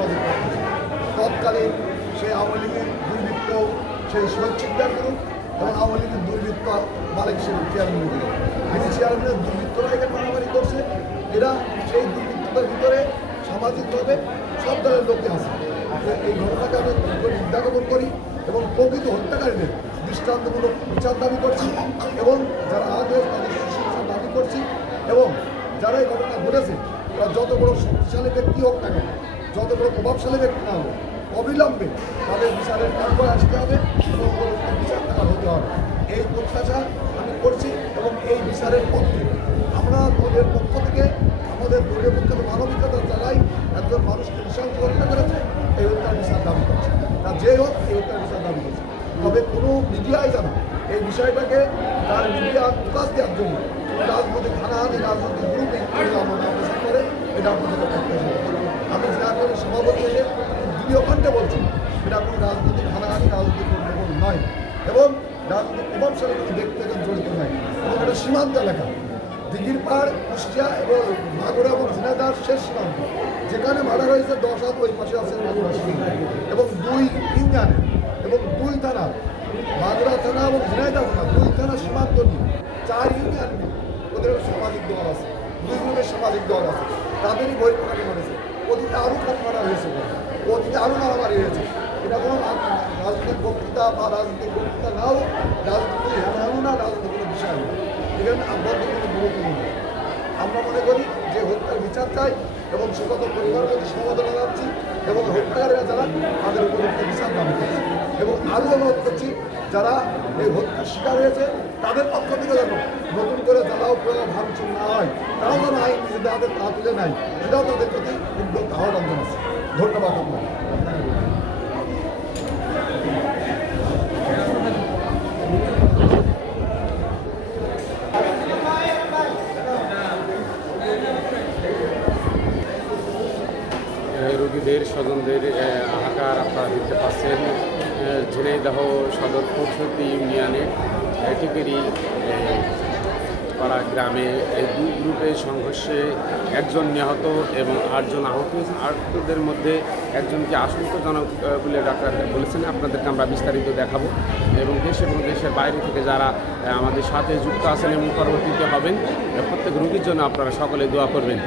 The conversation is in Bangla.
সামাজিক তৎকালীন সেই আওয়ামী লীগের দুর্বৃত্ত সেই শহীদ শিকদার গ্রুপ এবং আওয়ামী লীগের দুর্বৃত্ত মালিক ছিলেন চেয়ারম্যান গ্রুপ। এই চেয়ারম্যানের দুর্বৃত্তরা এখানে মারামারি করছে। এরা সেই দুর্বৃত্তদের ভিতরে সামাজিকভাবে সব দলের লোকে আছে। এই ঘটনাকে আমি নিন্দা জ্ঞাপন করি এবং প্রকৃত হত্যাকারীদের দৃষ্টান্তমূলক বিচার দাবি করছি এবং যারা আহত তাদের সুশিক্ষার দাবি করছি এবং যারা এই ঘটনা ঘটেছে তারা যত বড় শক্তিশালী ব্যক্তি হোক না কেন, যত বড় প্রভাবশালী ব্যক্তি না হোক, অবিলম্বে তাদের বিচারের কার্যক্রমে আসতে হবে এবং বিচার তারা হতে হবে। এই প্রত্যাশা আমি করছি এবং এই বিচারের পক্ষে আমরা দলের পক্ষ থেকে আমাদের দলীয় পক্ষে মানবিকতা জানাই। একজন মানুষকে নৃশংস হত্যা করেছে, এই হত্যার বিচার দাবি করছে, তা যে হোক এই হত্যার বিচার দাবি করছে। তবে কোনো মিডিয়ায় জানা এই বিষয়টাকে তার মিডিয়া প্রকাশ দেওয়ার জন্য রাজনৈতিক হানাহানি রাজনৈতিক গ্রুপে অবস্থান করে এটা আপনাদের আমি জেলার সভাপতি হয়ে দলীয় কণ্ঠে বলছি এটা কোনো রাজনৈতিক হানাহানি রাজনৈতিক গণ্ডগোল নয় এবং রাজনৈতিক প্রভাবশালী কোনো ব্যক্তি এখানে জড়িত নয় এবং এটা সীমান্ত এলাকা দিঘির পাড় কুষ্টিয়া এবং মাগুরা এবং ঝিনাইদহ শেষ সীমান্ত যেখানে মারা হয়েছে 10 হাত ওই পাশে আছে মাগুরা সীমান্ত এবং 2 ইউনিয়নে এবং 2 থানা মাগুরা থানা এবং ঝিনাইদহ থানা 2 থানা সীমান্ত নিয়ে 4 ইউনিয়ন নিয়ে ওদের সামাজিক দল আছে, 2 গ্রুপের সামাজিক দল আছে, তাদেরই বই প্রকাশ করেছে। অতীতে আরও মারা হয়েছে, অতীতে আরও মারামারি হয়েছে। এটা কোনো রাজনৈতিক বক্তৃতা বা রাজনৈতিক বক্তৃতা নাও, রাজনীতি হেনানো না, রাজনৈতিক কোনো বিষয় না, এখানে আবদ্ধ কোনো গুরুত্ব নেই। আমরা মনে করি যে হত্যার বিচার চাই এবং সকল পরিবারের প্রতি সমবেদনা জানাচ্ছি এবং হত্যাকারীরা যারা তাদের উপযুক্ত বিচার দাবি করছে এবং আরও অনুরোধ করছি যারা এই হত্যার শিকার হয়েছে তাদের পক্ষ থেকে যেন নতুন করে জ্বালাও প্রয়োগ ভাঙচুর না হয়, তারাও যেন আইন নিজেদের হাতে তা তুলে নেয়, সেটাও তাদের প্রতি উদ্যোগ আহ্বান জানাচ্ছে। ধন্যবাদ আপনার। রোগীদের স্বজনদের হাহাকার আপনারা দেখতে পাচ্ছেন ঝিনাইদহ সদর 65 ইউনিয়নে টিকেরি পাড়া গ্রামে এই 2 গ্রুপের সংঘর্ষে 1 জন নিহত এবং 8 জন আহত। আহতদের মধ্যে একজনকে আশঙ্কাজনক বলে ডাক্তার বলেছেন। আপনাদেরকে আমরা বিস্তারিত দেখাবো এবং দেশ এবং দেশের বাইরে থেকে যারা আমাদের সাথে যুক্ত আছেন এবং পরবর্তীতে হবেন প্রত্যেক রোগীর জন্য আপনারা সকলে দোয়া করবেন।